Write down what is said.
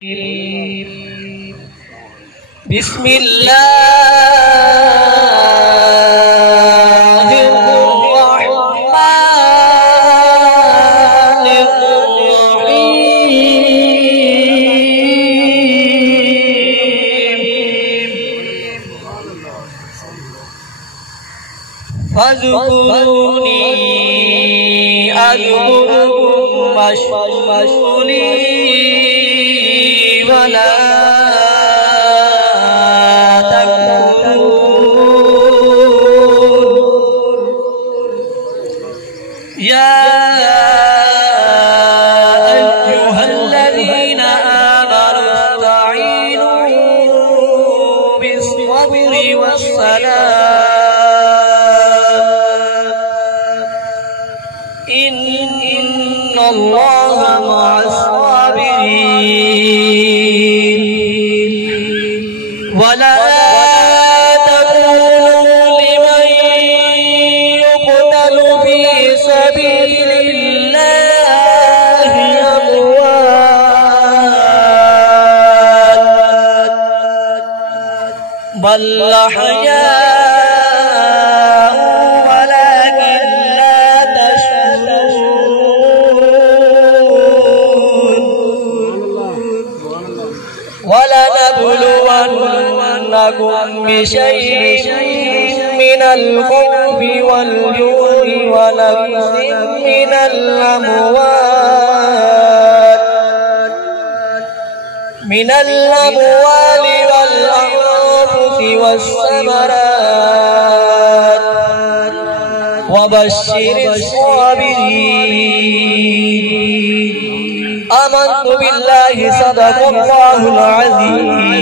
بسم الله الرحمن الرحيم فاذكروني أذكركم واشكروا ولا تكفرون يا أيها الذين آمنوا استعينوا بالصبر والصلاة إن الله مع الصابرين ولا تقولوا لمن يقتل في سبيل الله أموات بل أحياء ولكن لا تشعرون ولنبلونكم بشيء من الخوف والجوع ونقص من الأموال والأنفس والثمرات وبشر الصابرين. آمنت بالله صدق الله العظيم.